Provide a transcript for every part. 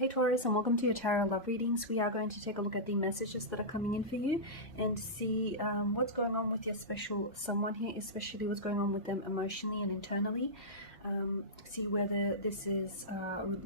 Hey Taurus, and welcome to your tarot love readings. We are going to take a look at the messages that are coming in for you and see what's going on with your special someone here, especially what's going on with them emotionally and internally. See whether this is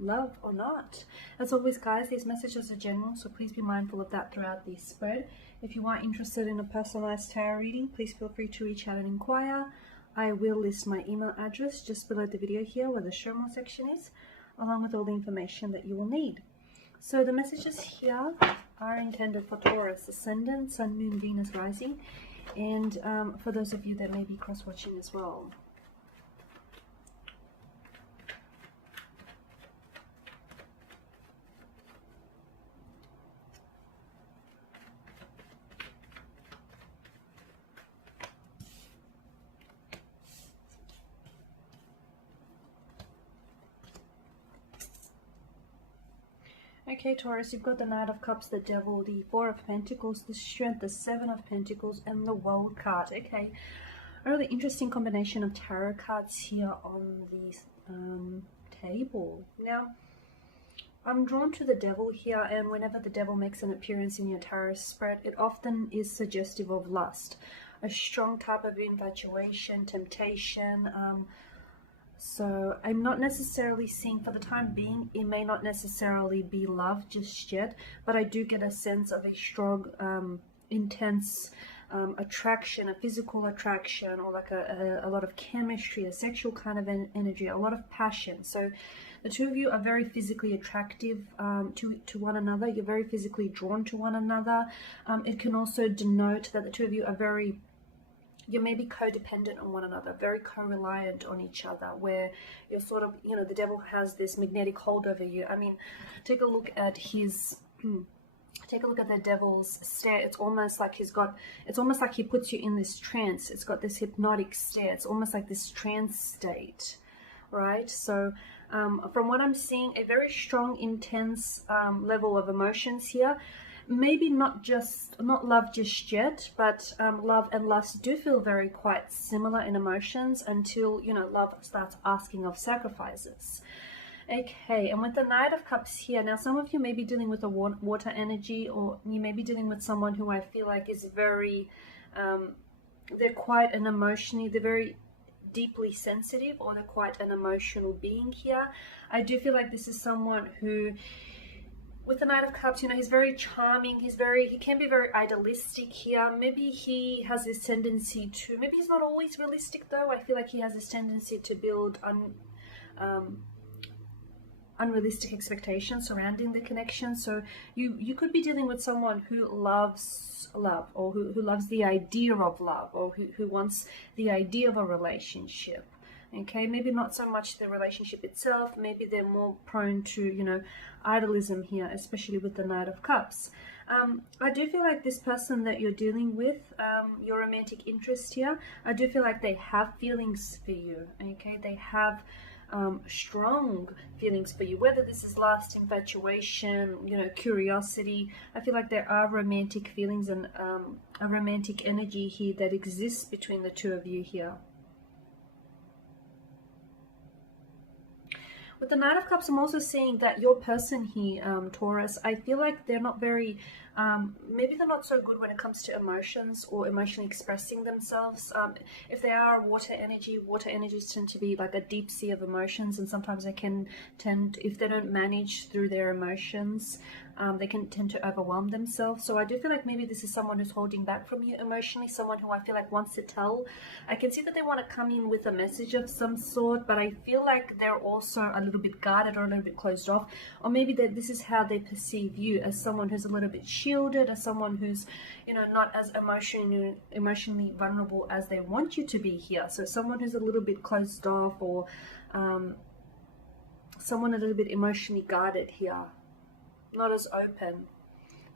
love or not. As always, guys, these messages are general, so please be mindful of that throughout the spread. If you are interested in a personalized tarot reading, please feel free to reach out and inquire. I will list my email address just below the video here where the show more section is, along with all the information that you will need. So the messages here are intended for Taurus, Ascendant, Sun, Moon, Venus, Rising, and for those of you that may be cross-watching as well. Okay, Taurus, you've got the Knight of Cups, the Devil, the Four of Pentacles, the Strength, the Seven of Pentacles, and the World card. Okay, a really interesting combination of tarot cards here on the table. Now, I'm drawn to the Devil here, and whenever the Devil makes an appearance in your tarot spread, it often is suggestive of lust, a strong type of infatuation, temptation. So I'm not necessarily seeing, for the time being, it may not necessarily be love just yet, but I do get a sense of a strong, intense attraction, a physical attraction, or like a lot of chemistry, a sexual kind of energy, a lot of passion. So the two of you are very physically attractive to one another. You're very physically drawn to one another. It can also denote that the two of you are very... you may be codependent on one another, very co-reliant on each other, where you're sort of, you know, the Devil has this magnetic hold over you. I mean, take a look at his, take a look at the Devil's stare. It's almost like it's almost like he puts you in this trance. It's got this hypnotic stare. It's almost like this trance state, right? So from what I'm seeing, a very strong, intense level of emotions here. Maybe not love just yet, but love and lust do feel very quite similar in emotions until, you know, love starts asking of sacrifices. Okay, and with the Knight of Cups here, now some of you may be dealing with a water energy, or you may be dealing with someone who I feel like is very, they're quite an emotionally, they're very deeply sensitive, or they're quite an emotional being here. I do feel like this is someone who, with the Knight of Cups, you know, he's very charming, he can be very idealistic here. Maybe he has this tendency to, maybe he's not always realistic though. I feel like he has this tendency to build unrealistic expectations surrounding the connection. So you could be dealing with someone who loves love, or who loves the idea of love, or who wants the idea of a relationship. Okay, maybe not so much the relationship itself. Maybe they're more prone to, you know, idealism here, especially with the Knight of Cups. I do feel like this person that you're dealing with, your romantic interest here, I do feel like they have feelings for you. Okay, they have strong feelings for you, whether this is lust, infatuation, you know, curiosity. I feel like there are romantic feelings and a romantic energy here that exists between the two of you here. With the Knight of Cups, I'm also seeing that your person here, Taurus, I feel like they're not very, maybe they're not so good when it comes to emotions or emotionally expressing themselves. If they are water energies tend to be like a deep sea of emotions, and sometimes they can tend, if they don't manage through their emotions, they can tend to overwhelm themselves. So I do feel like maybe this is someone who's holding back from you emotionally, someone who I feel like wants to tell. I can see that they want to come in with a message of some sort, but I feel like they're also a little bit guarded or a little bit closed off, or maybe that this is how they perceive you, as someone who's a little bit shielded, as someone who's, you know, not as emotionally vulnerable as they want you to be here. So someone who's a little bit closed off, or someone a little bit emotionally guarded here, not as open.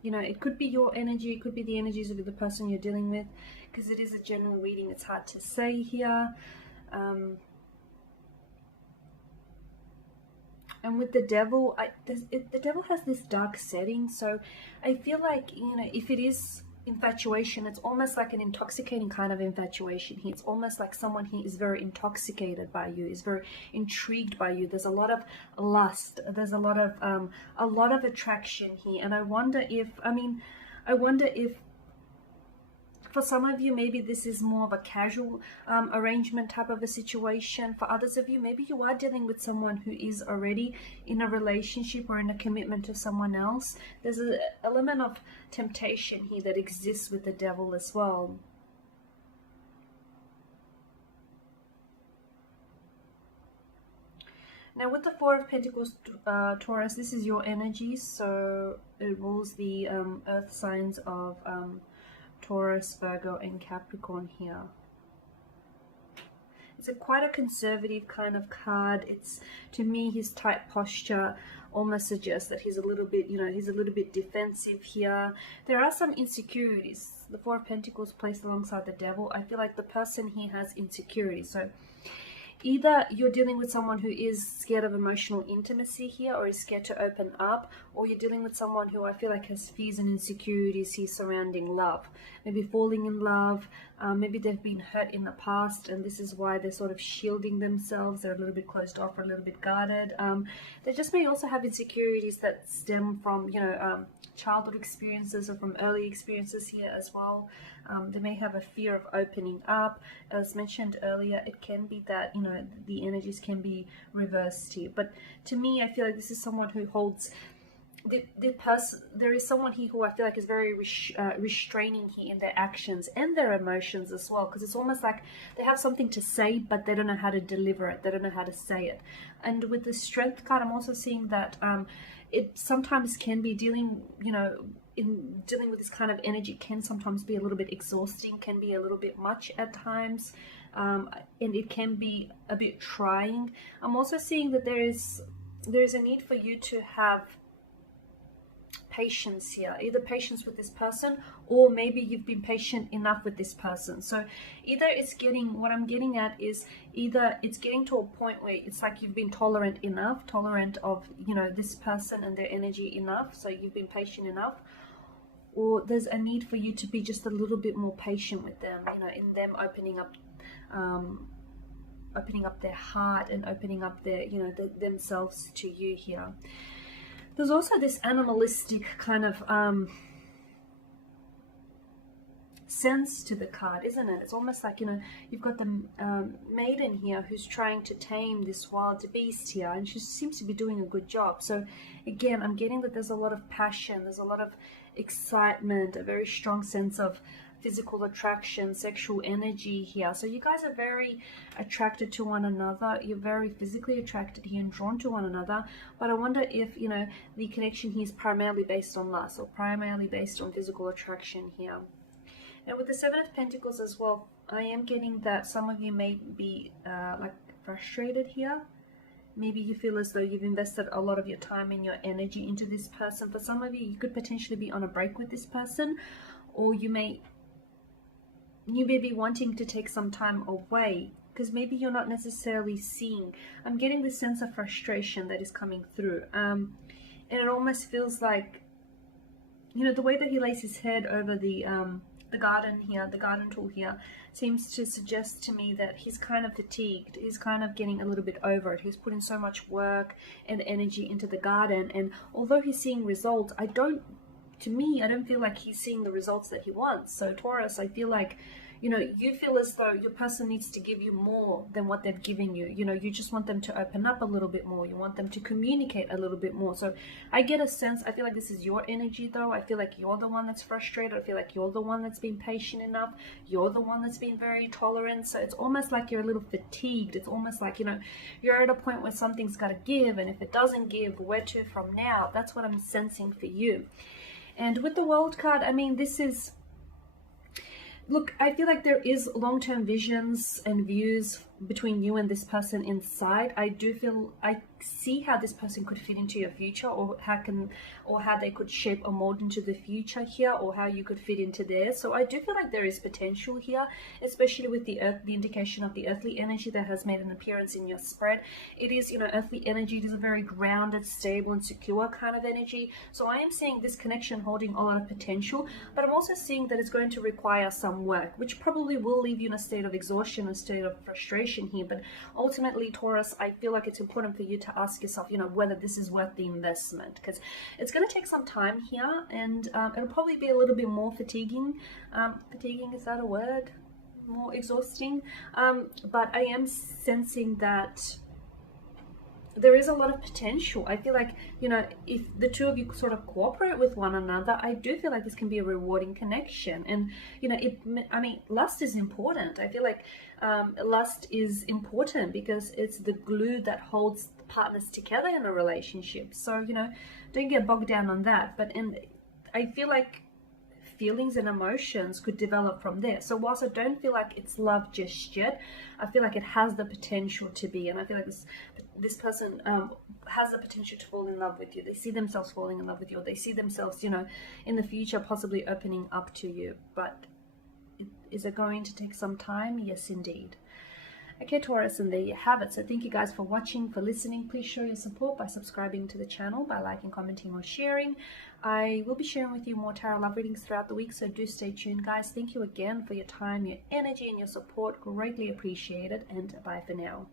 You know, it could be your energy, it could be the energies of the person you're dealing with, because it is a general reading. It's hard to say here. And with the Devil, the Devil has this dark setting, so I feel like, you know, if it is infatuation. It's almost like an intoxicating kind of infatuation here. It's almost like someone here is very intoxicated by you, is very intrigued by you. There's a lot of lust, there's a lot of attraction here. And I wonder if for some of you, maybe this is more of a casual arrangement type of a situation. For others of you, maybe you are dealing with someone who is already in a relationship or in a commitment to someone else. There's an element of temptation here that exists with the devil as well. Now with the Four of Pentacles, Taurus, this is your energy, so it rules the earth signs of Taurus, Virgo and Capricorn here. It's quite a conservative kind of card. It's, to me, his tight posture almost suggests that he's a little bit, he's a little bit defensive here. There are some insecurities. The Four of Pentacles placed alongside the devil. I feel like the person here has insecurities. So either you're dealing with someone who is scared of emotional intimacy here, or is scared to open up, or you're dealing with someone who I feel like has fears and insecurities here surrounding love. Maybe falling in love, maybe they've been hurt in the past, and this is why they're sort of shielding themselves. They're a little bit closed off or a little bit guarded. They just may also have insecurities that stem from, childhood experiences or from early experiences here as well. They may have a fear of opening up. As mentioned earlier, it can be that, the energies can be reversed here. But to me, I feel like this is someone who holds there is someone here who I feel like is very restraining here in their actions and their emotions as well, because it's almost like they have something to say but they don't know how to deliver it, they don't know how to say it. And with the Strength card, I'm also seeing that it sometimes can be dealing with this kind of energy can sometimes be a little bit exhausting, can be a little bit much at times, and it can be a bit trying. I'm also seeing that there is a need for you to have patience here, either patience with this person, or maybe you've been patient enough with this person. So either it's getting, what I'm getting at is either it's getting to a point where it's like you've been tolerant of this person and their energy enough, so you've been patient enough, or there's a need for you to be just a little bit more patient with them, in them opening up their heart and opening up their themselves to you here. There's also this animalistic kind of sense to the card, isn't it? It's almost like, you've got the maiden here who's trying to tame this wild beast here, and she seems to be doing a good job. So again, I'm getting that there's a lot of passion, there's a lot of excitement, a very strong sense of physical attraction, sexual energy here. So you guys are very attracted to one another. You're very physically attracted here and drawn to one another. But I wonder if, the connection here is primarily based on lust or primarily based on physical attraction here. And with the Seven of Pentacles as well, I am getting that some of you may be frustrated here. Maybe you feel as though you've invested a lot of your time and your energy into this person. For some of you, you could potentially be on a break with this person, or you may be wanting to take some time away, because maybe you're not necessarily seeing. I'm getting this sense of frustration that is coming through. And it almost feels like, the way that he lays his head over the garden here, the garden tool here, seems to suggest to me that he's kind of fatigued. He's kind of getting a little bit over it. He's putting so much work and energy into the garden, and although he's seeing results, I don't feel like he's seeing the results that he wants. So Taurus, I feel like, you feel as though your person needs to give you more than what they've given you. You just want them to open up a little bit more. You want them to communicate a little bit more. So I get a sense, I feel like this is your energy though. I feel like you're the one that's frustrated. I feel like you're the one that's been patient enough. You're the one that's been very tolerant. So it's almost like you're a little fatigued. It's almost like, you're at a point where something's got to give. And if it doesn't give, where to from now? That's what I'm sensing for you. And with the World card, this is, look, I feel like there is long-term visions and views between you and this person inside. I see how this person could fit into your future, or how they could shape or mold into the future here, or how you could fit into theirs. So I do feel like there is potential here, especially with the earth, the indication of the earthly energy that has made an appearance in your spread. It is, you know, earthly energy. It is a very grounded, stable, and secure kind of energy. So I am seeing this connection holding a lot of potential, but I'm also seeing that it's going to require some work, which probably will leave you in a state of exhaustion, a state of frustration here. But ultimately, Taurus, I feel like it's important for you to ask yourself, you know, whether this is worth the investment, because it's going to take some time here, and it'll probably be a little bit more fatiguing. Fatiguing, is that a word? More exhausting. But I am sensing that there is a lot of potential. I feel like, you know, if the two of you sort of cooperate with one another, I do feel like this can be a rewarding connection. And, you know, I mean, lust is important. I feel like lust is important because it's the glue that holds the partners together in a relationship. So, you know, don't get bogged down on that. But I feel like feelings and emotions could develop from there. So whilst I don't feel like it's love just yet, I feel like it has the potential to be. And I feel like this person has the potential to fall in love with you. They see themselves falling in love with you. Or they see themselves, you know, in the future possibly opening up to you. But is it going to take some time? Yes, indeed. Okay, Taurus, and there you have it. So thank you guys for watching, for listening. Please show your support by subscribing to the channel, by liking, commenting, or sharing. I will be sharing with you more tarot love readings throughout the week, so do stay tuned, guys. Thank you again for your time, your energy, and your support. Greatly appreciated, and bye for now.